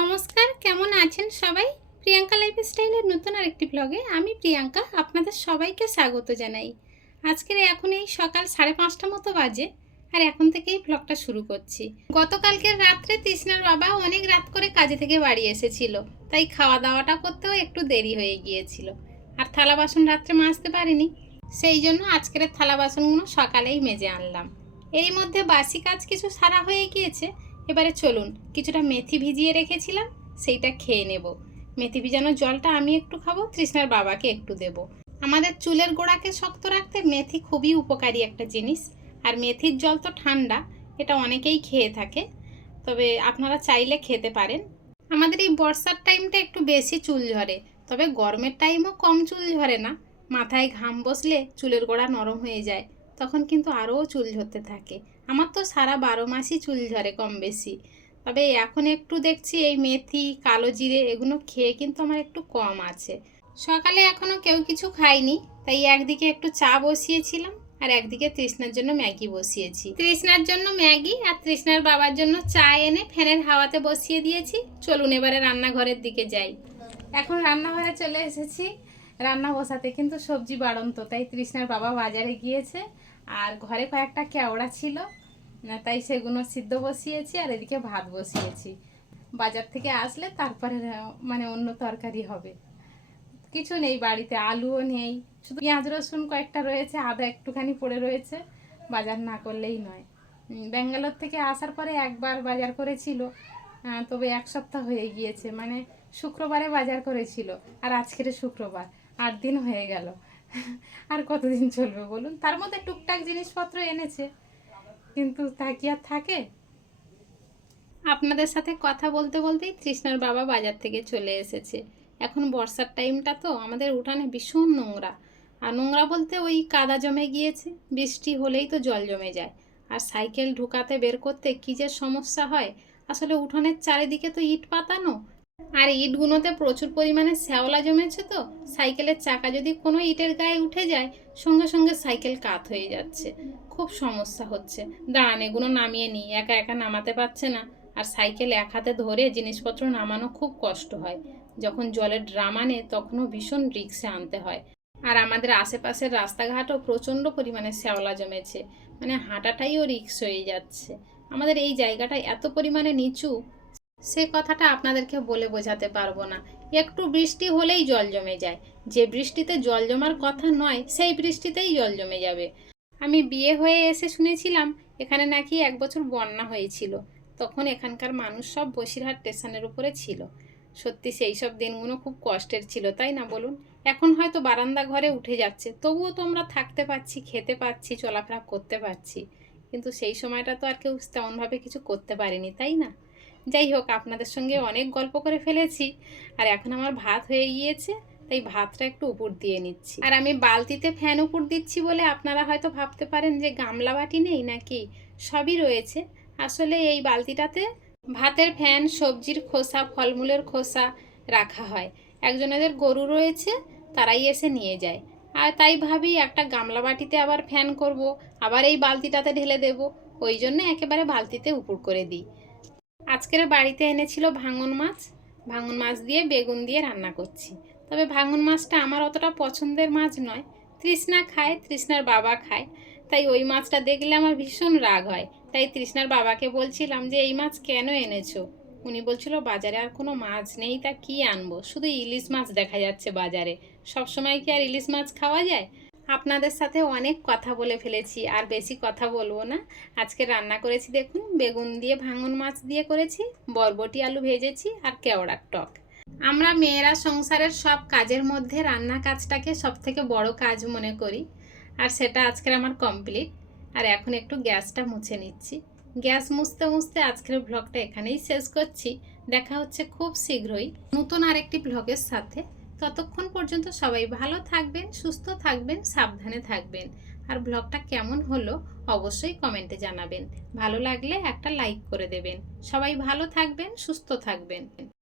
নমস্কার, কেমন আছেন সবাই? প্রিয়াঙ্কা লাইফ স্টাইলের নতুন আরেকটি ব্লগে আমি প্রিয়াঙ্কা আপনাদের সবাইকে স্বাগত জানাই। আজকের এখন এই সকাল সাড়ে পাঁচটা মতো বাজে আর এখন থেকেই ব্লগটা শুরু করছি। গতকালকের রাত্রে তৃষ্ণার বাবা অনেক রাত করে কাজে থেকে বাড়ি এসেছিল, তাই খাওয়া দাওয়াটা করতেও একটু দেরি হয়ে গিয়েছিল। আর থালা বাসন রাত্রে মাজতে পারিনি, সেই জন্য আজকের থালা বাসনগুলো সকালেই মেজে আনলাম। এর মধ্যে বাসি কাজ কিছু সারা হয়ে গিয়েছে এবারে চলুন, কিছুটা মেথি ভিজিয়ে রেখেছিলাম, সেইটা খেয়ে নেব। মেথি ভিজানো জলটা আমি একটু খাব, তৃষ্ণার বাবাকে একটু দেব। আমাদের চুলের গোড়াকে শক্ত রাখতে মেথি খুবই উপকারী একটা জিনিস, আর মেথির জল তো ঠান্ডা, এটা অনেকেই খেয়ে থাকে, তবে আপনারা চাইলে খেতে পারেন। আমাদের এই বর্ষার টাইমটা একটু বেশি চুল ঝরে, তবে গরমের টাইমও কম চুল ঝরে না। মাথায় ঘাম বসলে চুলের গোড়া নরম হয়ে যায়, তখন কিন্তু আরও চুল ঝরতে থাকে। আমার তো সারা বারো মাসই চুল ঝরে কম বেশি। তবে এখন একটু দেখছি এই মেথি, কালো জিরে এগুলো খেয়ে কিন্তু আমার একটু কম আছে। সকালে এখনও কেউ কিছু খায়নি, তাই একদিকে একটু চা বসিয়েছিলাম আর একদিকে তৃষ্ণার জন্য ম্যাগি বসিয়েছি। তৃষ্ণার জন্য ম্যাগি আর তৃষ্ণার বাবার জন্য চা এনে ফ্যানের হাওয়াতে বসিয়ে দিয়েছি। চলুন এবারে রান্নাঘরের দিকে যাই। এখন রান্নাঘরে চলে এসেছি। রান্না বসাতে কিন্তু সবজি বাড়ন্ত, তাই তৃষ্ণার বাবা বাজারে গিয়েছে। আর ঘরে কয়েকটা কেওড়া ছিল তাই সেগুলো সিদ্ধ বসিয়েছি আর এদিকে ভাত বসিয়েছি। বাজার থেকে আসলে তারপরে মানে অন্য তরকারি হবে। কিছু নেই, বাড়িতে আলুও নেই। শুধু পেঁয়াজ, রসুন কয়েকটা রয়েছে, আদা একটুখানি পড়ে রয়েছে। বাজার না করলেই নয়। ব্যাঙ্গালোর থেকে আসার পরে একবার বাজার করেছিল। তবে এক সপ্তাহ হয়ে গিয়েছে। মানে শুক্রবারে বাজার করেছিল আর আজকের শুক্রবার। আট দিন হয়ে গেল। আর কতদিন চলবে বলুন? তার মধ্যে টুকটাক জিনিসপত্র এনেছে। কিন্তু তা কি আর থাকে? আপনাদের সাথে কথা বলতে বলতেই তৃষ্ণার বাবা বাজার থেকে চলে এসেছে। এখন বর্ষার টাইমটা তো আমাদের উঠানে ভীষণ নোংরা। আর নোংরা বলতে ওই কাদা জমে গিয়েছে, বৃষ্টি হলেই তো জল জমে যায়। আর সাইকেল ঢুকাতে বের করতে কী যে সমস্যা হয়? আসলে উঠোনের চারিদিকে তো ইট পাতানো আর ইটগুলোতে প্রচুর পরিমাণে শ্যাওলা জমেছে তো, সাইকেলের চাকা যদি কোনো ইটের গায়ে উঠে যায়, সঙ্গে সঙ্গে সাইকেল কাত হয়ে যাচ্ছে। খুব সমস্যা হচ্ছে। দাঁড়ান, এগুলো নামিয়ে নিই। একা একা নামাতে পারছে না। আর সাইকেল এক হাতে ধরে জিনিসপত্র নামানো খুব কষ্ট হয়। যখন জলের ড্রাম আনে, তখনও ভীষণ রিক্সে আনতে হয়। আর আমাদের আশেপাশের রাস্তাঘাটও প্রচণ্ড পরিমাণে শ্যাওলা জমেছে। মানে হাঁটাটাইও রিক্স হয়ে যাচ্ছে। আমাদের এই জায়গাটা এত পরিমাণে নিচু সে কথাটা আপনাদেরকে বলে বোঝাতে পারব না। একটু বৃষ্টি হলেই জল জমে যায়। যে বৃষ্টিতে জল জমার কথা নয়, সেই বৃষ্টিতেই জল জমে যাবে। আমি বিয়ে হয়ে এসে শুনেছিলাম, এখানে নাকি এক বছর বন্যা হয়েছিল। তখন এখানকার মানুষ সব বসিরহাট স্টেশনের উপরে ছিল। সত্যি সেই সব দিনগুলো খুব কষ্টের ছিল, তাই না বলুন? এখন হয়তো বারান্দা ঘরে উঠে যাচ্ছে। তবুও তো আমরা থাকতে পারছি, খেতে পারছি, চলাফেরা করতে পারছি। কিন্তু সেই সময়টা তো আর কেউ তেমনভাবে কিছু করতে পারিনি, তাই না? যাই হোক, আপনাদের সঙ্গে অনেক গল্প করে ফেলেছি। আর এখন আমার ভাত হয়ে গিয়েছে, তাই ভাতটা একটু উপর দিয়ে নিচ্ছি। আর আমি বালতিতে ফ্যান উপর দিচ্ছি বলে আপনারা হয়তো ভাবতে পারেন যে গামলা বাটি নেই নাকি? সবই রয়েছে। আসলে এই বালতিটাতে ভাতের ফ্যান, সবজির খোসা, ফলমূলের খোসা রাখা হয়। একজনেদের গরু রয়েছে, তারাই এসে নিয়ে যায়। আর তাই ভাবি একটা গামলা বাটিতে আবার ফ্যান করব, আবার এই বালতিটাতে ঢেলে দেব। ওই জন্য একেবারে বালতিতে উপর করে দিই। আজকের বাড়িতে এনেছিল ভাঙন মাছ। ভাঙন মাছ দিয়ে বেগুন দিয়ে রান্না করছি। তবে ভাঙন মাছটা আমার অতটা পছন্দের মাছ নয়। তৃষ্ণা খায়, তৃষ্ণার বাবা খায়। তাই ওই মাছটা দেখলে আমার ভীষণ রাগ হয়। তাই তৃষ্ণার বাবাকে বলছিলাম যে, এই মাছ কেন এনেছো? উনি বলছিল, বাজারে আর কোনো মাছ নেই, তা কি আনব? শুধু ইলিশ মাছ দেখা যাচ্ছে বাজারে। সব সময় কি আর ইলিশ মাছ খাওয়া যায়? আপনাদের সাথে অনেক কথা বলে ফেলেছি, আর বেশি কথা বলব না। আজকে রান্না করেছি দেখুন, বেগুন দিয়ে, ভাঙন মাছ দিয়ে করেছি, বরবটি আলু ভেজেছি, আর কেওড়ার টক। আমরা মেয়েরা সংসারের সব কাজের মধ্যে রান্না কাজটাকে সব থেকে বড় কাজ মনে করি, আর সেটা আজকের আমার কমপ্লিট। আর এখন একটু গ্যাসটা মুছে নিচ্ছি। গ্যাস মুছতে মুছতে আজকের ব্লগটা এখানেই শেষ করছি। দেখা হচ্ছে খুব শীঘ্রই নতুন আরেকটি ব্লগের সাথে। ততক্ষণ পর্যন্ত সবাই ভালো থাকবেন, সুস্থ থাকবেন, সাবধানে থাকবেন। আর ব্লগটা কেমন হলো অবশ্যই কমেন্টে জানাবেন। ভালো লাগলে একটা লাইক করে দেবেন। সবাই ভালো থাকবেন, সুস্থ থাকবেন।